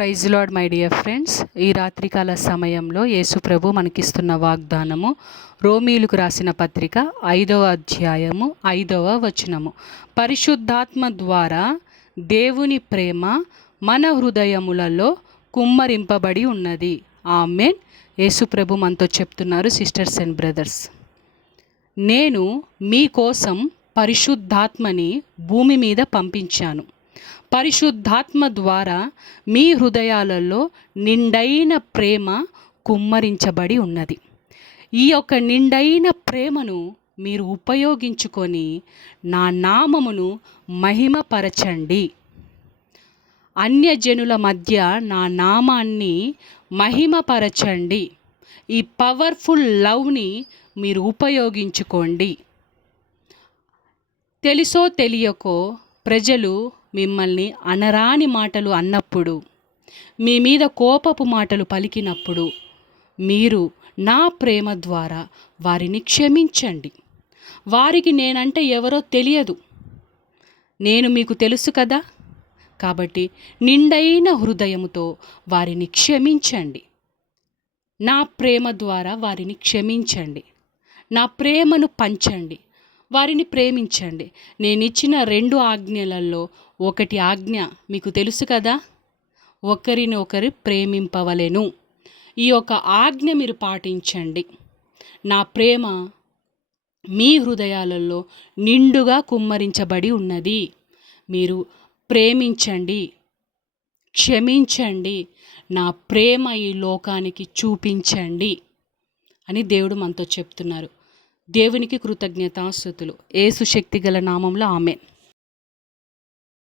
Praise lord my dear friends. ఈ రాత్రికాల సమయంలో యేసుప్రభు మనకిస్తున్న వాగ్దానము రోమీయులకు రాసిన పత్రిక 5వ అధ్యాయము 5వ వచనము. పరిశుద్ధాత్మ ద్వారా దేవుని ప్రేమ మన హృదయములలో కుమ్మరింపబడి ఉన్నది. ఆమేన్. యేసుప్రభు మనతో చెప్తున్నారు, సిస్టర్స్ అండ్ బ్రదర్స్, నేను మీకోసం పరిశుద్ధాత్మని భూమి మీద పంపించాను. పరిశుద్ధాత్మ ద్వారా మీ హృదయాలలో నిండైన ప్రేమ కుమ్మరించబడి ఉన్నది. ఈ యొక్క నిండైన ప్రేమను మీరు ఉపయోగించుకొని నా నామమును మహిమపరచండి. అన్యజనుల మధ్య నా నామాన్ని మహిమపరచండి. ఈ పవర్ఫుల్ లవ్ని మీరు ఉపయోగించుకోండి. తెలుసో తెలియకో ప్రజలు మిమ్మల్ని అనరాని మాటలు అన్నప్పుడు, మీ మీద కోపపు మాటలు పలికినప్పుడు మీరు నా ప్రేమ ద్వారా వారిని క్షమించండి. వారికి నేనంటే ఎవరో తెలియదు, నేను మీకు తెలుసు కదా. కాబట్టి నిండైన హృదయముతో వారిని క్షమించండి. నా ప్రేమ ద్వారా వారిని క్షమించండి. నా ప్రేమను పంచండి. వారిని ప్రేమించండి. నేను ఇచ్చిన 2 ఆజ్ఞలలో ఒకటి ఆజ్ఞ మీకు తెలుసు కదా, ఒకరిని ఒకరు ప్రేమింపవలెను. ఈ యొక్క ఆజ్ఞ మీరు పాటించండి. నా ప్రేమ మీ హృదయాలలో నిండుగా కుమ్మరించబడి ఉన్నది. మీరు ప్రేమించండి, క్షమించండి, నా ప్రేమ ఈ లోకానికి చూపించండి అని దేవుడు మనతో చెప్తున్నారు. దేవునికి కృతజ్ఞతాస్తుతులు. యేసు శక్తిగల నామంలో ఆమేన్.